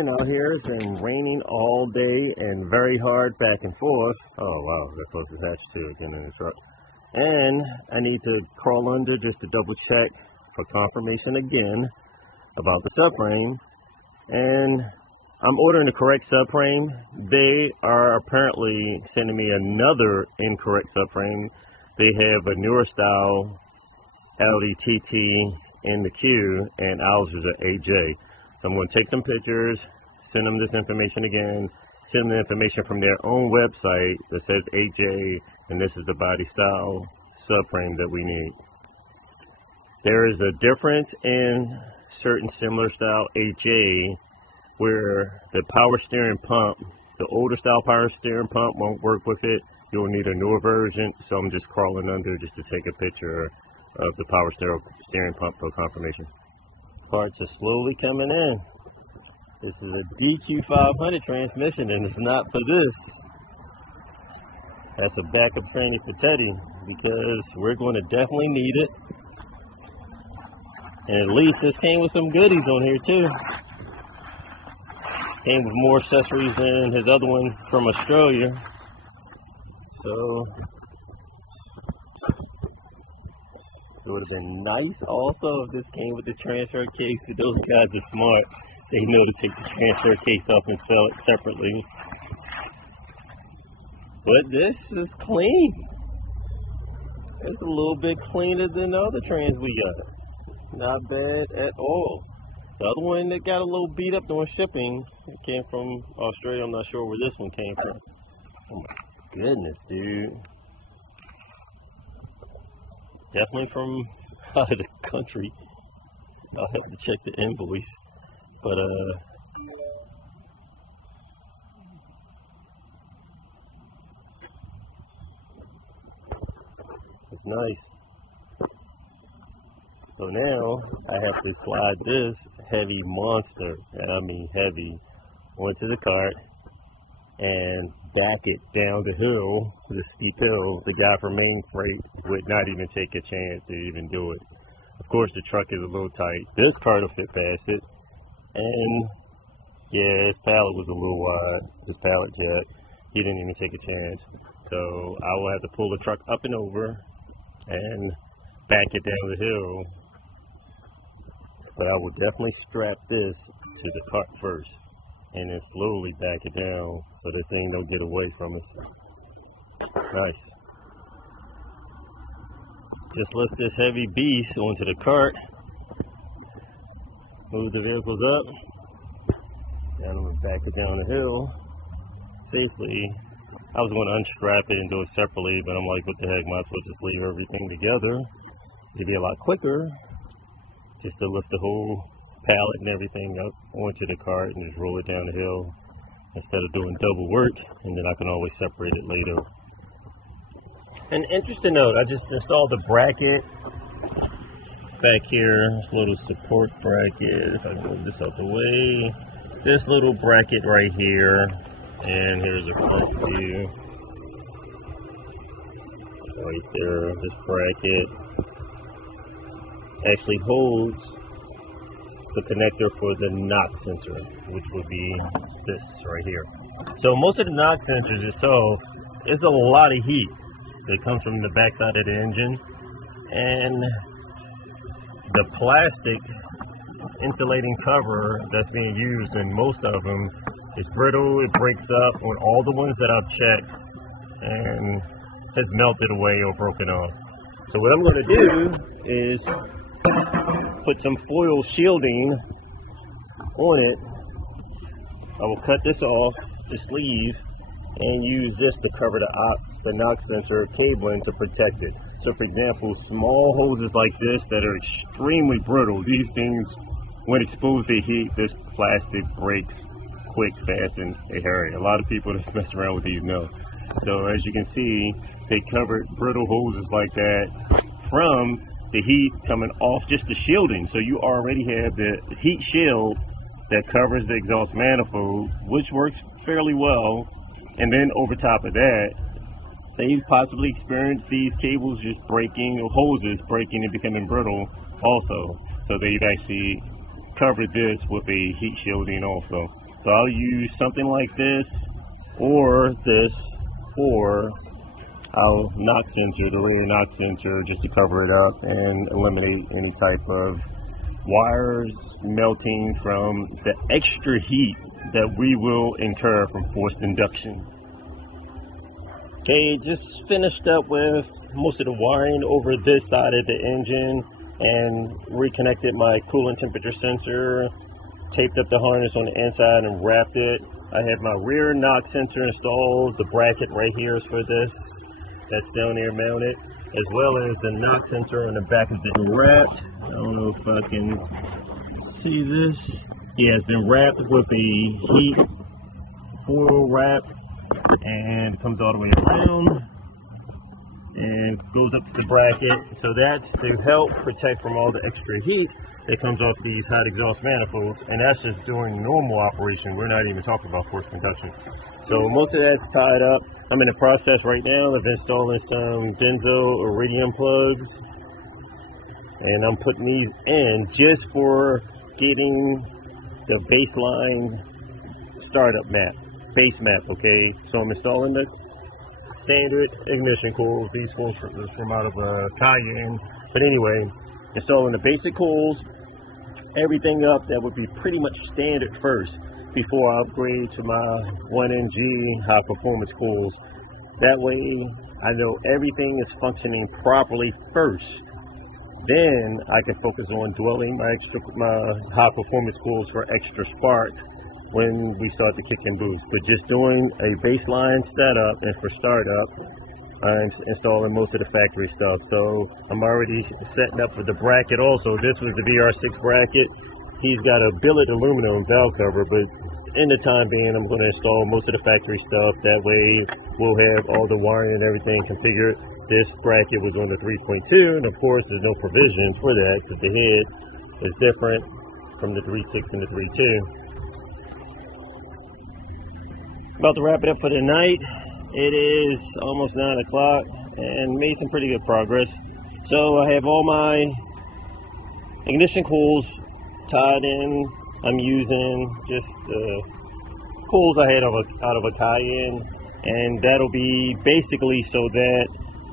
morning out here. It's been raining all day and very hard back and forth. Oh wow, that closest hatch too again in the truck. And I need to crawl under just to double check for confirmation again about the subframe. And I'm ordering the correct subframe. They are apparently sending me another incorrect subframe. They have a newer style Audi TT in the queue, and ours is an AJ. So I'm going to take some pictures, send them this information again, send them the information from their own website that says AJ, and this is the body style subframe that we need. There is a difference in certain similar style AJ where the power steering pump, the older style power steering pump won't work with it. You'll need a newer version, so I'm just crawling under just to take a picture of the power steering pump for confirmation. Parts are slowly coming in. This is a DQ500 transmission, and it's not for this. That's a backup training for Teddy, because we're going to definitely need it. And at least this came with some goodies on here too. Came with more accessories than his other one from Australia. So it would have been nice also if this came with the transfer case, but those guys are smart. They know to take the transfer case off and sell it separately. But this is clean. It's a little bit cleaner than the other trans we got. Not bad at all. The other one that got a little beat up during shipping, it came from Australia. I'm not sure where this one came from. Oh my goodness, dude. Definitely from out of the country. I'll have to check the invoice. But it's nice. So now I have to slide this heavy monster, and I mean heavy, onto the cart and back it down the hill, the steep hill. The guy from Main Freight would not even take a chance to even do it. Of course, the truck is a little tight. This cart will fit past it. And yeah, his pallet was a little wide, his pallet jack. He didn't even take a chance. So I will have to pull the truck up and over and back it down the hill. But I will definitely strap this to the cart first and then slowly back it down so this thing don't get away from us. Nice. Just lift this heavy beast onto the cart. Move the vehicles up. And I'm going to back it down the hill safely. I was going to unstrap it and do it separately, but I'm like, what the heck, might as well just leave everything together. It'd be a lot quicker just to lift the whole pallet and everything up onto the cart and just roll it down the hill instead of doing double work, and then I can always separate it later. An interesting note, I just installed the bracket back here, this little support bracket. If I can move this out the way, this little bracket right here, and here's a front view right there. This bracket actually holds the connector for the knock sensor, which would be this right here. So most of the knock sensors itself is a lot of heat that comes from the backside of the engine, and the plastic insulating cover that's being used in most of them is brittle. It breaks up on all the ones that I've checked and has melted away or broken off. So what I'm going to do is put some foil shielding on it. I will cut this off the sleeve and use this to cover the knock sensor cabling to protect it. So for example, small hoses like this that are extremely brittle, these things when exposed to heat, this plastic breaks quick, fast, and a hurry. A lot of people that's messed around with these know. So as you can see, they covered brittle hoses like that from the heat coming off just the shielding. So you already have the heat shield that covers the exhaust manifold, which works fairly well. And then over top of that, they've possibly experienced these cables just breaking, or hoses breaking and becoming brittle also. So they've actually covered this with a heat shielding also. So I'll use something like this or this for our knock sensor, the rear knock sensor, just to cover it up and eliminate any type of wires melting from the extra heat that we will incur from forced induction. Okay, just finished up with most of the wiring over this side of the engine and reconnected my coolant temperature sensor, taped up the harness on the inside and wrapped it. I have my rear knock sensor installed. The bracket right here is for this. That's down there mounted, as well as the knock sensor on the back has been wrapped. I don't know if I can see this. Yeah, it's been wrapped with a heat foil wrap and comes all the way around and goes up to the bracket. So that's to help protect from all the extra heat that comes off these hot exhaust manifolds, and that's just during normal operation. We're not even talking about forced induction. So most of that's tied up. I'm in the process right now of installing some benzo iridium plugs, and I'm putting these in just for getting the baseline startup map, base map. Okay, so I'm installing the standard ignition coils. These coils from out of a Cayenne, but anyway, installing the basic coils, everything up that would be pretty much standard first before I upgrade to my 1NG high performance coils. That way I know everything is functioning properly first. Then I can focus on dwelling my high performance coils for extra spark when we start to kick and boost. But just doing a baseline setup, and for startup, I'm installing most of the factory stuff. So I'm already setting up for the bracket also. This was the VR6 bracket. He's got a billet aluminum valve cover, but in the time being, I'm going to install most of the factory stuff. That way we'll have all the wiring and everything configured. This bracket was on the 3.2, and of course there's no provisions for that because the head is different from the 3.6 and the 3.2. About to wrap it up for the night. It is almost 9 o'clock and made some pretty good progress. So I have all my ignition coils tied in. I'm using just the coils I had out of a Cayenne, and that'll be basically so that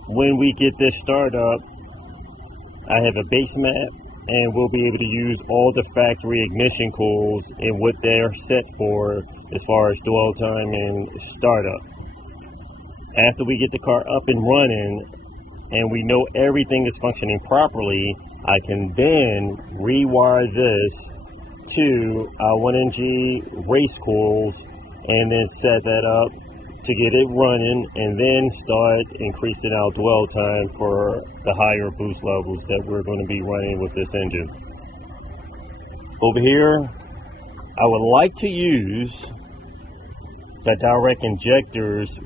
when we get this startup, I have a base map and we'll be able to use all the factory ignition coils and what they're set for as far as dwell time and startup. After we get the car up and running and we know everything is functioning properly, I can then rewire this to our 1NG race coils and then set that up to get it running, and then start increasing our dwell time for the higher boost levels that we're going to be running with this engine. Over here, I would like to use the direct injectors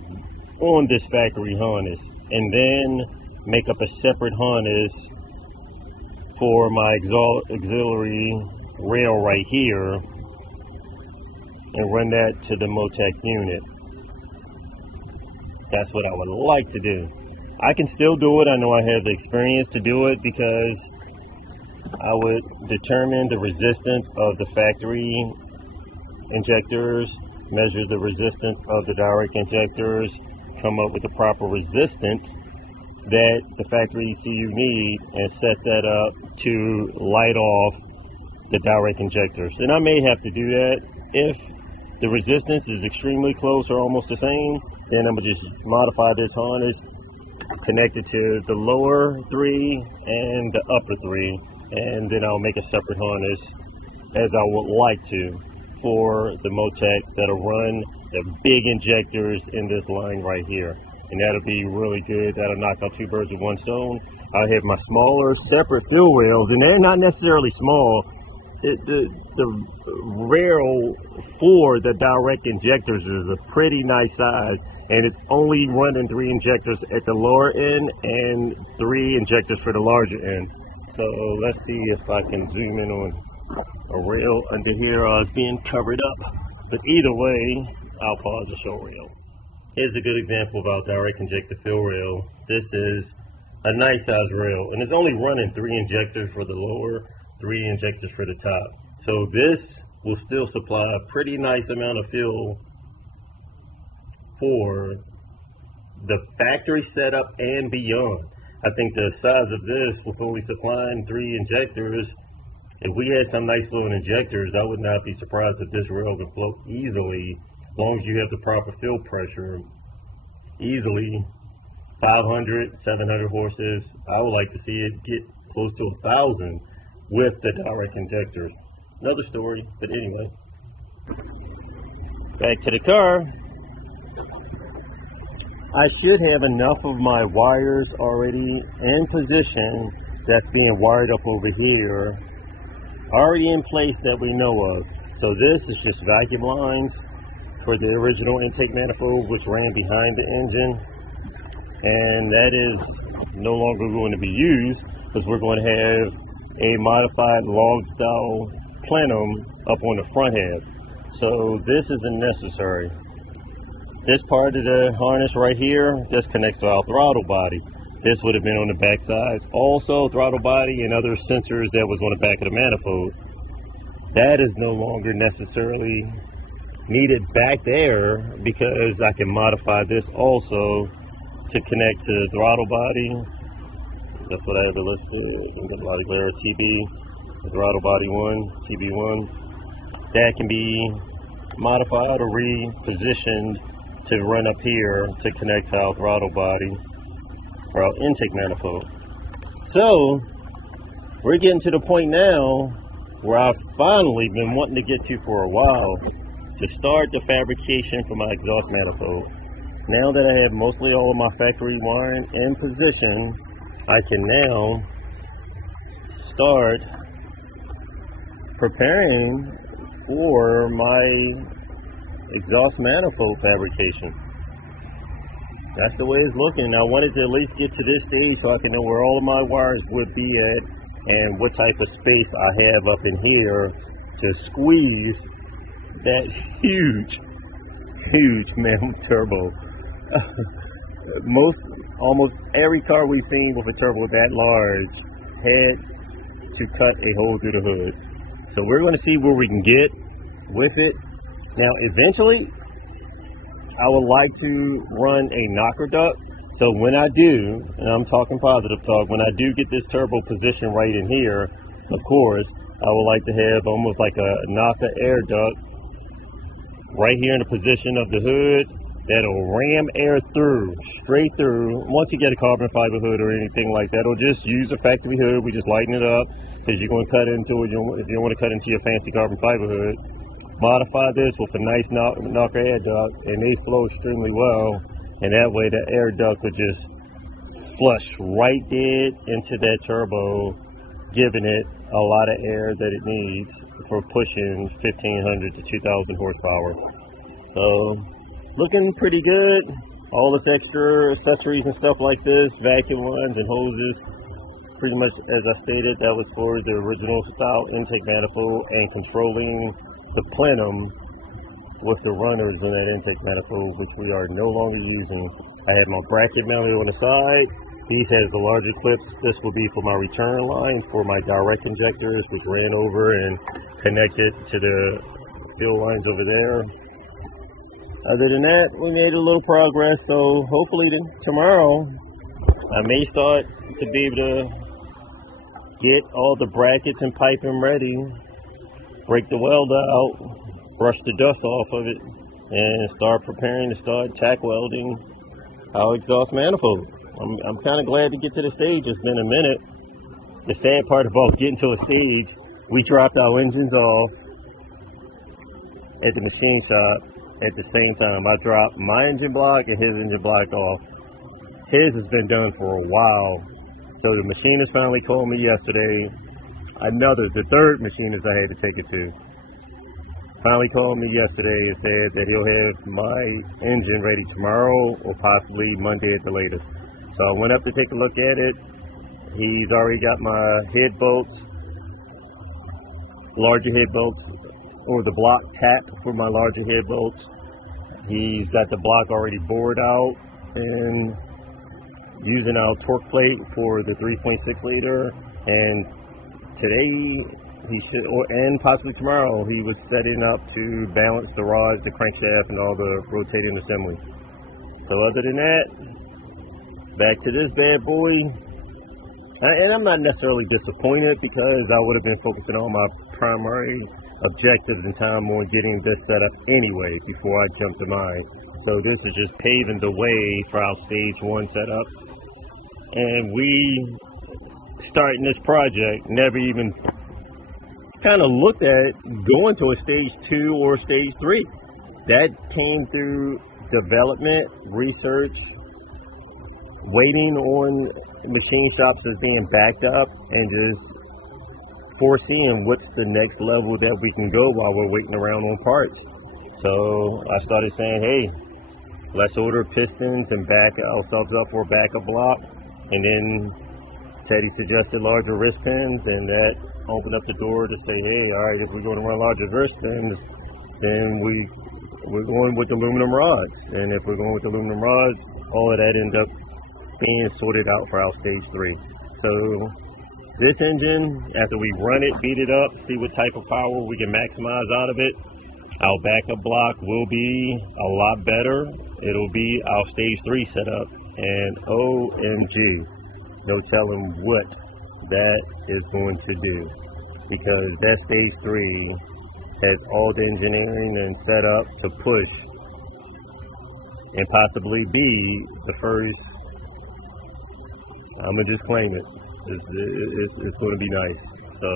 on this factory harness and then make up a separate harness for my auxiliary rail right here and run that to the Motec unit. That's what I would like to do. I can still do it. I know I have the experience to do it because I would determine the resistance of the factory injectors, measure the resistance of the direct injectors, come up with the proper resistance that the factory ECU need, and set that up to light off the direct injectors. And I may have to do that. If the resistance is extremely close or almost the same, then I'm going to just modify this harness, connect it to the lower 3 and the upper 3, and then I'll make a separate harness as I would like to for the Motec that'll run the big injectors in this line right here. And that'll be really good. That'll knock out 2 birds with 1 stone. I'll have my smaller separate fuel rails, and they're not necessarily small. The rail for the direct injectors is a pretty nice size, and it's only running 3 injectors at the lower end and 3 injectors for the larger end. So let's see if I can zoom in on a rail under here. It's being covered up, but either way, I'll pause the show rail. Here's a good example of our direct injector fuel rail. This is a nice size rail, and it's only running 3 injectors for the lower, 3 injectors for the top. So this will still supply a pretty nice amount of fuel for the factory setup and beyond. I think the size of this, with only supplying 3 injectors, if we had some nice flowing injectors, I would not be surprised if this rail can float easily, as long as you have the proper fuel pressure, easily 500, 700 horses. I would like to see it get close to 1,000 with the direct injectors. Another story, but anyway. Back to the car. I should have enough of my wires already in position that's being wired up over here, already in place that we know of. So this is just vacuum lines for the original intake manifold, which ran behind the engine, and that is no longer going to be used because we're going to have a modified log style plenum up on the front half. So this isn't necessary. This part of the harness right here, this connects to our throttle body. This would have been on the back sides. Also throttle body and other sensors that was on the back of the manifold. That is no longer necessarily needed back there because I can modify this also to connect to the throttle body. That's what I have it listed. Body layer TB, throttle body 1, TB1. That can be modified or repositioned to run up here to connect to our throttle body or our intake manifold. So we're getting to the point now where I've finally been wanting to get to for a while, to start the fabrication for my exhaust manifold. Now that I have mostly all of my factory wiring in position, I can now start preparing for my exhaust manifold fabrication. That's the way it's looking. I wanted to at least get to this stage so I can know where all of my wires would be at and what type of space I have up in here to squeeze that huge mammoth turbo. Almost every car we've seen with a turbo that large had to cut a hole through the hood. So we're going to see where we can get with it. Now, eventually, I would like to run a knocker duct. So when I do, and I'm talking positive talk, when I do get this turbo position right in here, of course, I would like to have almost like a knocker air duct right here in the position of the hood that'll ram air through, straight through. Once you get a carbon fiber hood or anything like that, it'll just use a factory hood. We just lighten it up because you're going to cut into it. If you don't want to cut into your fancy carbon fiber hood, modify this with a nice knocker air duct, and they flow extremely well, and that way the air duct would just flush right dead into that turbo, giving it a lot of air that it needs for pushing 1,500 to 2,000 horsepower. So it's looking pretty good. All this extra accessories and stuff like this, vacuum lines and hoses, pretty much as I stated, that was for the original style intake manifold and controlling the plenum with the runners on that intake manifold, which we are no longer using. I have my bracket mounted on the side. These has the larger clips. This will be for my return line for my direct injectors, which ran over and connected to the fuel lines over there. Other than that, we made a little progress, so hopefully tomorrow I may start to be able to get all the brackets and piping ready, break the weld out, brush the dust off of it, and start preparing to start tack welding our exhaust manifold. I'm kind of glad to get to the stage. It's been a minute. The sad part about getting to a stage, we dropped our engines off at the machine shop at the same time. I dropped my engine block and his engine block off. His has been done for a while. So the machinist finally called me yesterday. The third machinist I had to take it to, finally called me yesterday and said that he'll have my engine ready tomorrow or possibly Monday at the latest. So I went up to take a look at it. He's already got my head bolts, larger head bolts, or the block tapped for my larger head bolts. He's got the block already bored out and using our torque plate for the 3.6 liter. And today he should, and possibly tomorrow, he was setting up to balance the rods, the crankshaft, and all the rotating assembly. So other than that, back to this bad boy. And I'm not necessarily disappointed because I would have been focusing on my primary objectives and time on getting this set up anyway before I jumped to mine. So this is just paving the way for our stage 1 setup. And we, starting this project, never even kind of looked at going to a stage 2 or stage 3. That came through development, research, waiting on machine shops as being backed up, and just foreseeing what's the next level that we can go while we're waiting around on parts. So I started saying, hey, let's order pistons and back ourselves up for a backup block. And then Teddy suggested larger wrist pins, and that opened up the door to say, hey, all right, if we're going to run larger wrist pins, then we're going with aluminum rods. And if we're going with aluminum rods, all of that ended up being sorted out for our stage 3. So this engine, after we run it, beat it up, see what type of power we can maximize out of it, our backup block will be a lot better. It'll be our stage 3 setup, and OMG, no telling what that is going to do, because that stage 3 has all the engineering and setup to push and possibly be the first. I'm gonna just claim it. It's going to be nice. So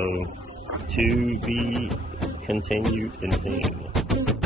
to be continued and seen.